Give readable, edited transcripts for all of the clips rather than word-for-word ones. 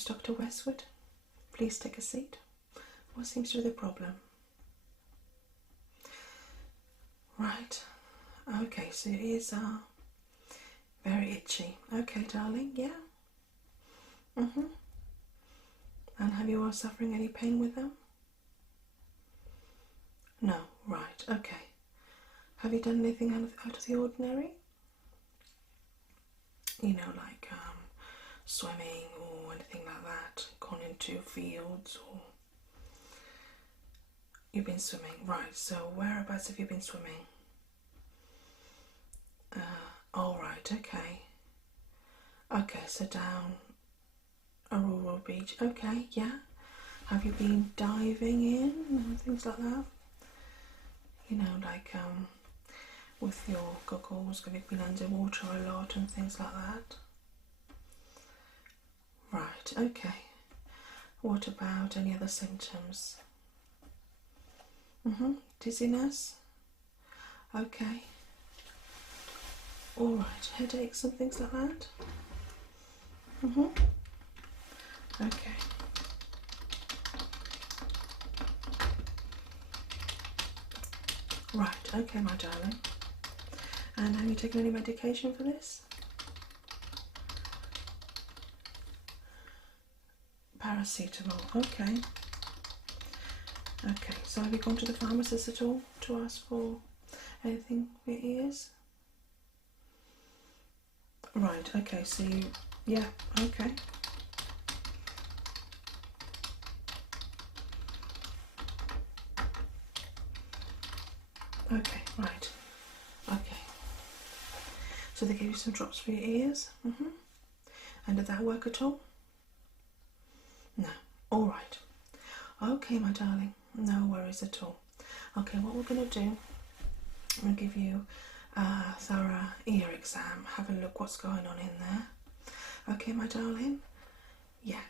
name's Dr. Westwood. Please take a seat. What seems to be the problem? Right. Okay, so your ears are very itchy. Okay, darling, yeah? And have you all suffering any pain with them? No, right, okay. Have you done anything out of the ordinary? You know, like swimming or anything like that? Gone into fields or... You've been swimming, right, so whereabouts have you been swimming? Alright, okay. Okay, so down a rural beach, okay, yeah. Have you been diving in and things like that? You know, like with your goggles, have you been underwater a lot and things like that? Right, okay. What about any other symptoms? Dizziness? Okay. Alright, headaches and things like that? Okay. Right, okay, my darling. And have you taken any medication for this? Paracetamol, okay. Okay, so have you gone to the pharmacist at all to ask for anything for your ears? Right, okay, so you, yeah, okay. Okay, right, okay. So they gave you some drops for your ears? And did that work at all? No, alright. Okay, my darling, no worries at all. Okay, what we're going to do, I'm going to give you a thorough ear exam, have a look what's going on in there. Okay, my darling? Yeah,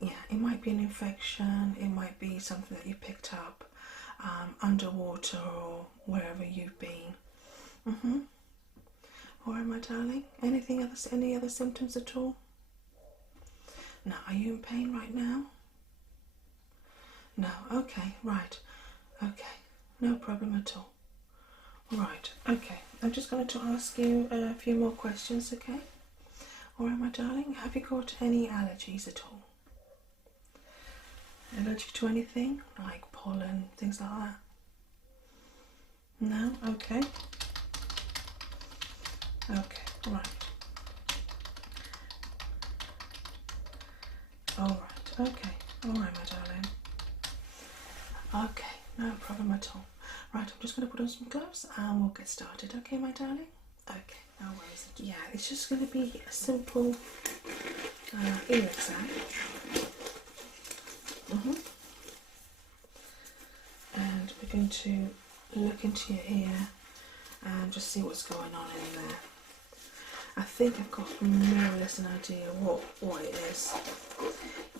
it might be an infection, it might be something that you picked up underwater or wherever you've been. Alright, my darling? Any other symptoms at all? No, are you in pain right now? No, okay, right, okay, no problem at all. Right, okay, I'm just going to ask you a few more questions, okay? Alright, my darling, have you got any allergies at all? Allergic to anything, like pollen, things like that? No, okay. Okay, right. Alright, okay, alright, my darling. Okay, no problem at all. Right, I'm just going to put on some gloves and we'll get started. Okay, my darling? Okay, no worries. Yeah, it's just going to be a simple ear exam. And we're going to look into your ear and just see what's going on in there. I think I've got more or less an idea what it is.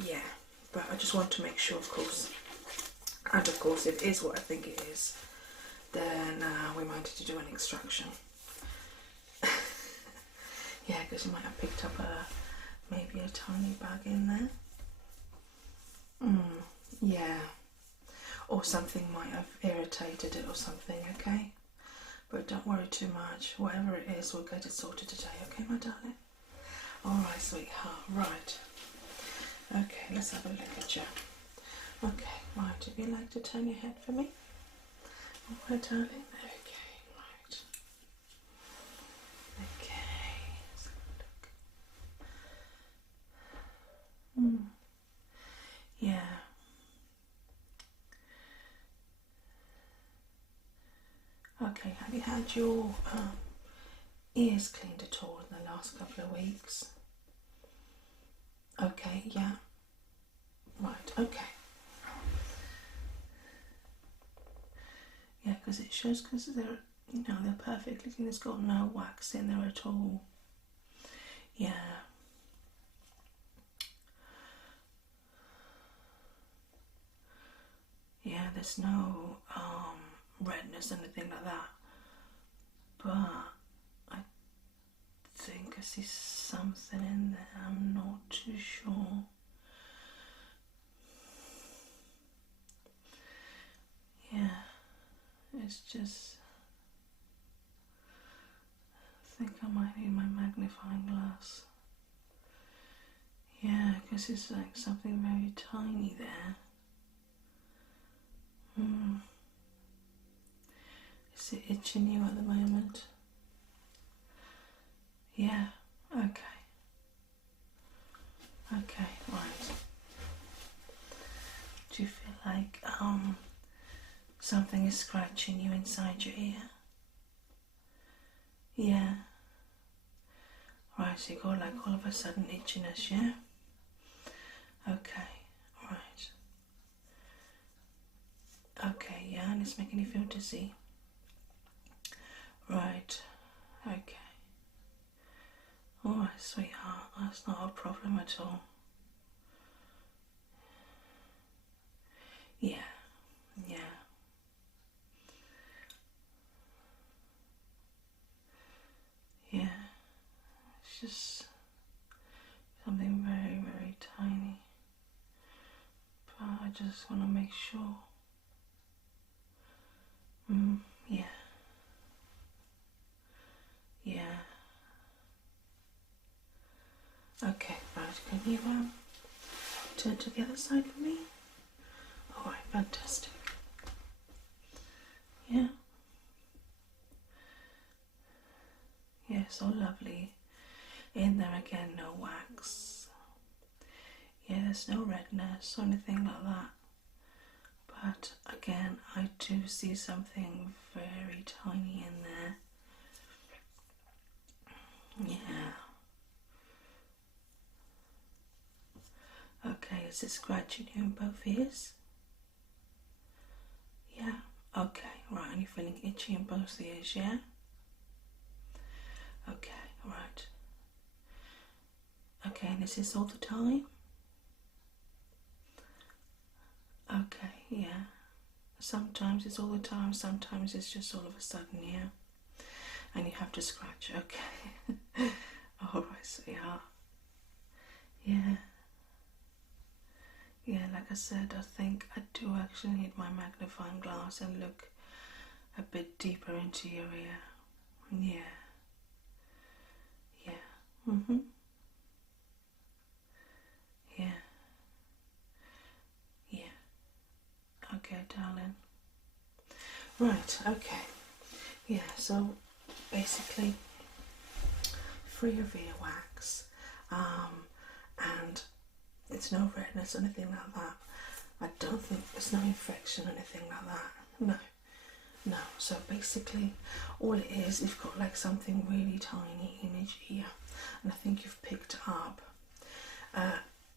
Yeah, but I just want to make sure, of course. And of course, if it is what I think it is, then we might need to do an extraction. Yeah, because you might have picked up maybe a tiny bug in there. Yeah. Or something might have irritated it or something, okay? But don't worry too much. Whatever it is, we'll get it sorted today, okay, my darling? Alright, sweetheart, right. Okay, let's have a look at you. Okay, right, if you'd like to turn your head for me. Alright, darling. Okay, right. Okay, let's have a look. Yeah. Okay, have you had your ears cleaned at all in the last couple of weeks? Okay, yeah. Right, okay. Yeah, because it shows, because they're, they're perfectly clean. It's got no wax in there at all. Yeah. Yeah, there's no redness, anything like that. But I think I see something in there. I'm not too sure. it's just, I think I might need my magnifying glass. Yeah, because it's like something very tiny there. Is it itching you at the moment? Yeah, okay. Okay, right. Do you feel like something is scratching you inside your ear? Yeah. Right, so you got like all of a sudden itchiness, yeah? Okay, right. Okay, yeah, and it's making you feel dizzy. Right, okay. Alright, sweetheart, that's not a problem at all. Yeah, yeah. Yeah, it's just something very, very tiny. But I just want to make sure. Yeah. Yeah. Okay, right, can you turn to the other side for me? Alright, fantastic. Yeah. Yeah, so lovely. In there again, no wax. Yeah, there's no redness or anything like that. But again, I do see something very tiny in there. Yeah. Okay, is it scratching you in both ears? Yeah. Okay, right, and you're feeling itchy in both ears, yeah? Okay, right. Okay, and is this all the time? Okay, yeah. Sometimes it's all the time, sometimes it's just all of a sudden, yeah? And you have to scratch, okay. Alright, sweetheart. Yeah. Yeah, like I said, I think I do actually need my magnifying glass and look a bit deeper into your ear. Yeah. Yeah. Yeah. Yeah. Okay, darling. Right, okay. Yeah, so basically free of earwax, and it's no redness or anything like that. I don't think there's no infection or anything like that. No, no. So basically all it is, you've got like something really tiny in each ear, and I think you've picked up a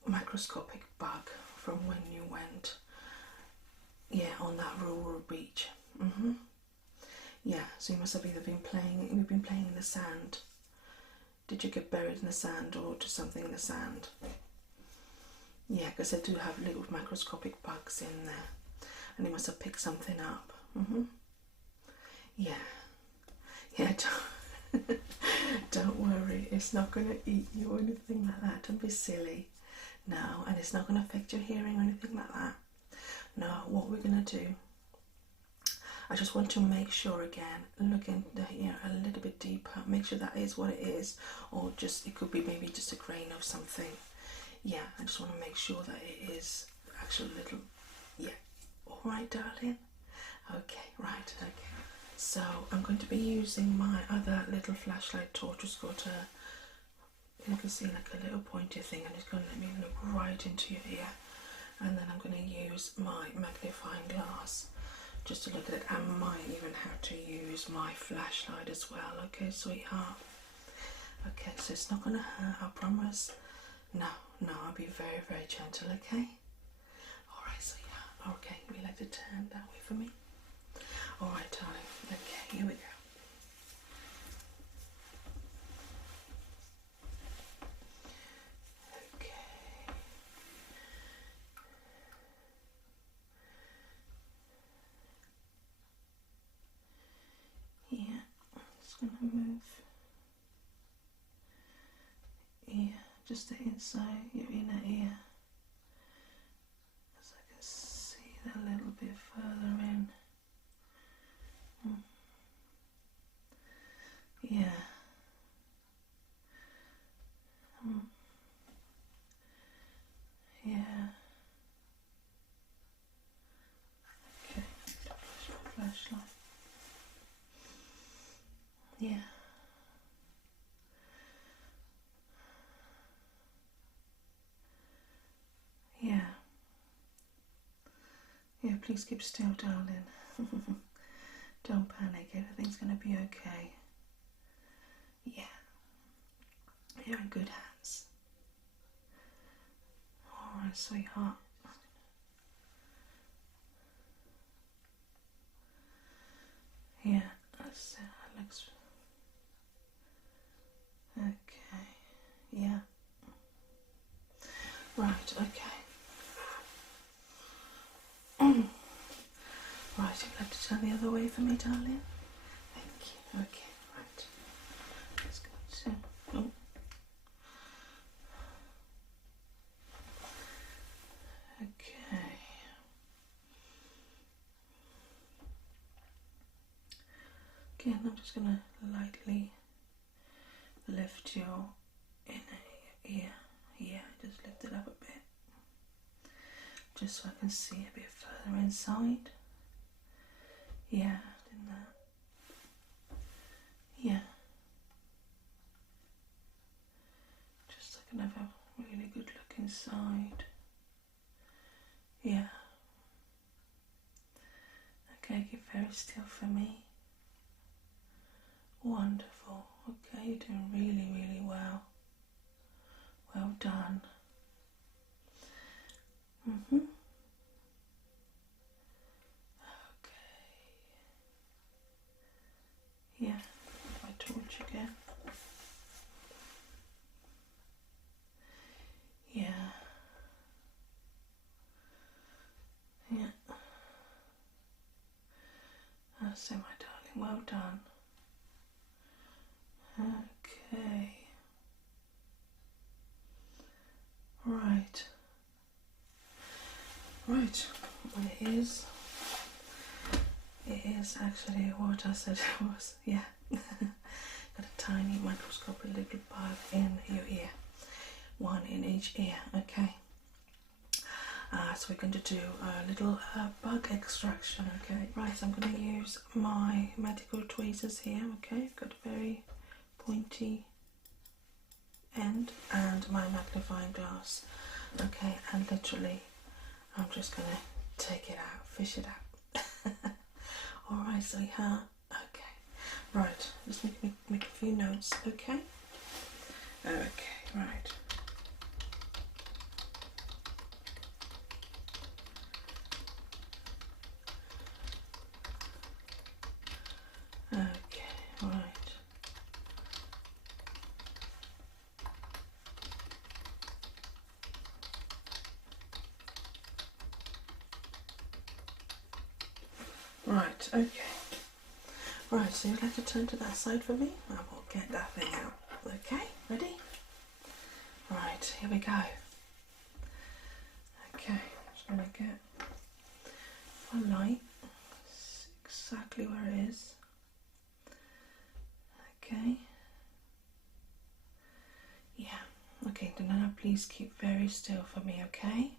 microscopic bug from when you went, yeah, on that rural beach. Yeah, so you must have either been playing, you've been playing in the sand. Did you get buried in the sand or just something in the sand? Yeah, because they do have little microscopic bugs in there, and you must have picked something up. Yeah, yeah. Don't worry, it's not going to eat you or anything like that. Don't be silly. No, and it's not going to affect your hearing or anything like that. No, what we're going to do, I just want to make sure again, look into the ear a little bit deeper, make sure that is what it is, or just, it could be maybe just a grain of something. Yeah, I just want to make sure that it is actually a little, yeah. Alright, darling? Okay, right, okay. So I'm going to be using my other little flashlight torch, which has got a, you can see like a little pointy thing, and it's going to let me look right into your ear. And then I'm going to use my magnifying glass just to look at it. I might even have to use my flashlight as well. Okay, sweetheart? Okay, so it's not going to hurt, I promise. No, no, I'll be very, very gentle, okay? Alright, sweetheart. Okay, would you like to turn that way for me? Alright, darling. Okay, here we go. Yeah, just going to move. Yeah, just the inside your inner ear, as I can see that a little bit further in. Yeah. Yeah. Okay, flashlight. Yeah. Yeah. Yeah, please keep still, darling. Don't panic, everything's going to be okay. Yeah. You're in good hands. Alright, sweetheart. Yeah, that looks... Okay, yeah. Right, okay. Right, you'll have to turn the other way for me, darling. Thank you. Okay, right. Let's go to... Oh. Okay. Again, I'm just going to lightly lift your inner ear. Yeah, just lift it up a bit. Just so I can see a bit further inside. Yeah, in that. Yeah. Just so I can have a really good look inside. Yeah. Okay, keep very still for me. Wonderful. Okay, you're doing really, really well. Well done. Okay. Yeah, my torch again. Yeah. Yeah. That's it, my darling. Well done. Okay. Right. Right. It is actually what I said it was. Yeah. Got a tiny microscopic little bug in your ear. One in each ear. Okay. So we're going to do a little bug extraction. Okay. Right. So I'm going to use my medical tweezers here. Okay. Got a very pointy end and my magnifying glass. Okay. And literally, I'm just going to take it out, fish it out. Alright, sweetheart. Okay. Right, just make a few notes, okay? Okay, right. Okay, right. Right, okay. Right, so you'd like to turn to that side for me and we'll get that thing out. Okay, ready? Right, here we go. Okay, just gonna get a light. It's exactly where it is. Okay. Yeah. Okay, then now please keep very still for me, okay?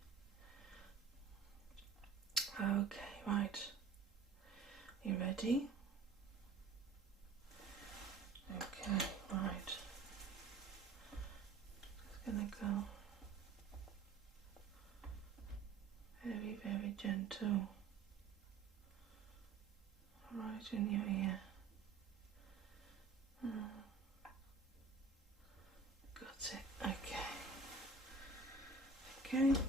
Okay, right. You ready? Okay, right. Just gonna go very, very gentle. Right in your ear. Got it. Okay. Okay.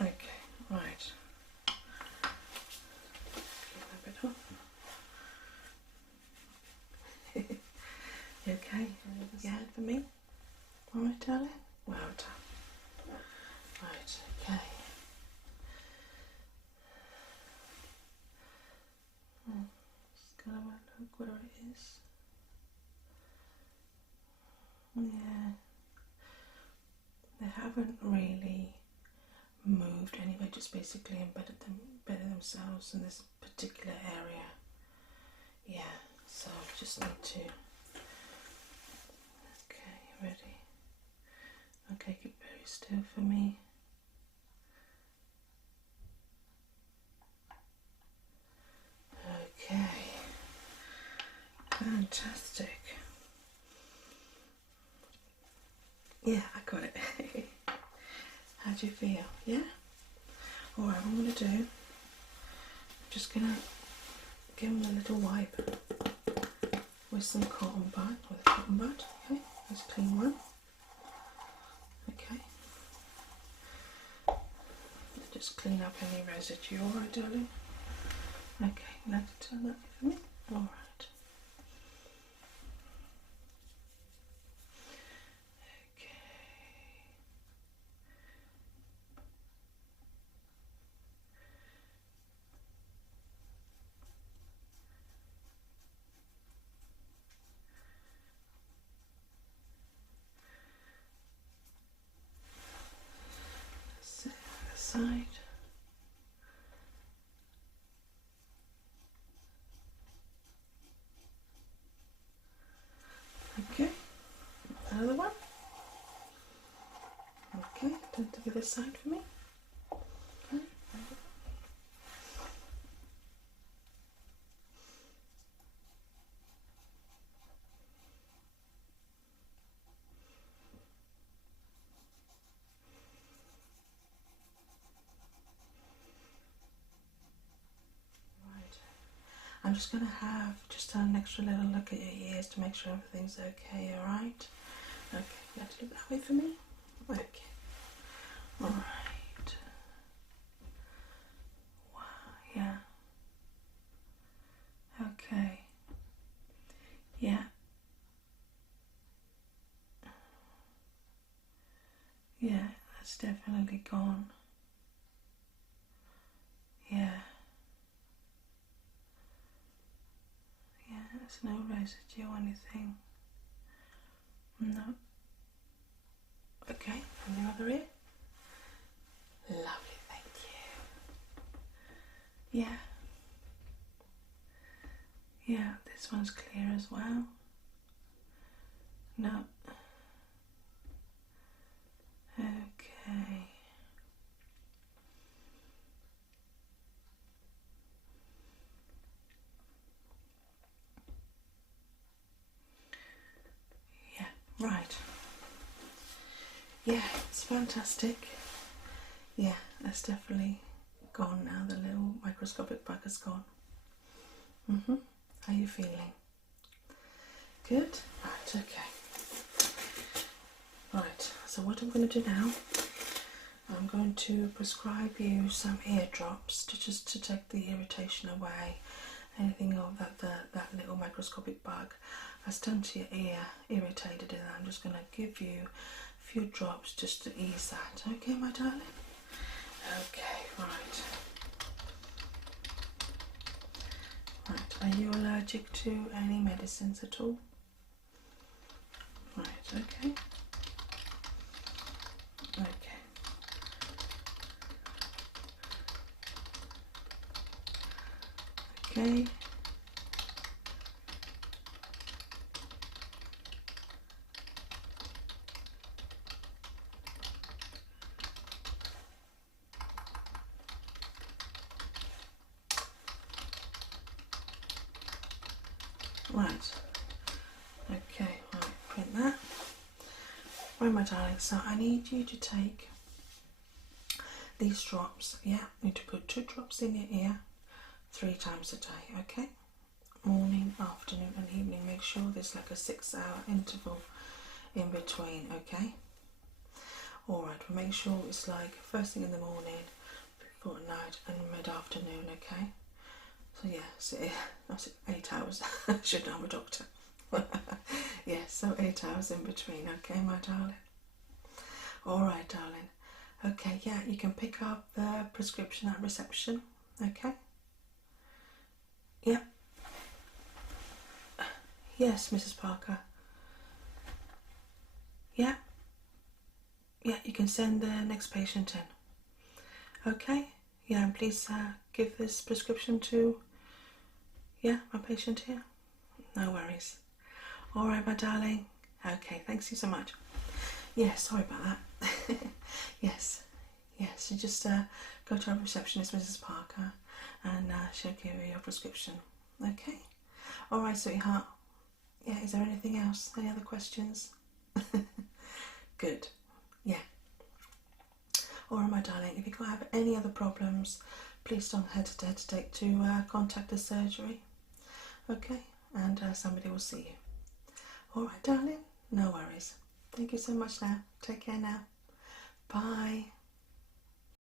Okay, right. Wrap it up. You okay? Yeah, for me? Alright, darling? Well done. Right, okay. Just gonna look where it is. Yeah. They haven't really moved anyway, just basically embedded themselves in this particular area. Yeah, so I just need to. Okay, ready? Okay, keep very still for me. Okay, fantastic. Yeah, I got it. How do you feel? Yeah? Alright, what I'm going to do, I'm just going to give them a little wipe with some cotton bud, with a cotton bud. Okay, nice clean one. Okay. Just clean up any residue, alright, darling? Okay, now turn that for me. Alright. Set that aside. Okay, another one. Okay, turn to the other side for me. Okay. I'm just going to have just an extra little look at your ears to make sure everything's okay, alright? Okay, you have to look that way for me? Okay. Alright. Wow, yeah. Okay. Yeah. Yeah, that's definitely gone. Yeah. Yeah, there's no residue or anything. No. Okay, from the other ear. Lovely, thank you. Yeah. Yeah, this one's clear as well. No. Okay. Yeah, right. Yeah, it's fantastic. Yeah, that's definitely gone now. The little microscopic bug is gone. How are you feeling? Good? Right, okay. Right, so what I'm going to do now, I'm going to prescribe you some ear drops to take the irritation away. Anything of that little microscopic bug has done to your ear, irritated it. I'm just going to give you a few drops just to ease that. Okay, my darling? Okay, right. Right, are you allergic to any medicines at all? Right, okay. Okay. Okay. Right. Okay, right, print that. Right, my darling, so I need you to take these drops, yeah, you need to put 2 drops in your ear 3 times a day, okay? Morning, afternoon and evening. Make sure there's like a 6-hour interval in between, okay? Alright, well make sure it's like first thing in the morning, before at night and mid-afternoon, okay? So yeah, so that's 8 hours. I should know, I'm a doctor. Yeah, so 8 hours in between, okay, my darling? Alright, darling. Okay, yeah, you can pick up the prescription at reception, okay? Yep. Yes, Mrs. Parker. Yeah. Yeah, you can send the next patient in. Okay, yeah, and please give this prescription to, yeah, my patient here. No worries. All right, my darling. Okay, thanks you so much. Yeah, sorry about that. Yes, yes, you just go to our receptionist, Mrs. Parker, and she'll give you your prescription. Okay? All right, sweetheart. Yeah, is there anything else? Any other questions? Good. Yeah. All right, my darling, if you have any other problems, please don't hesitate to contact the surgery. Okay? And somebody will see you. All right, darling? No worries. Thank you so much now. Take care now. Bye.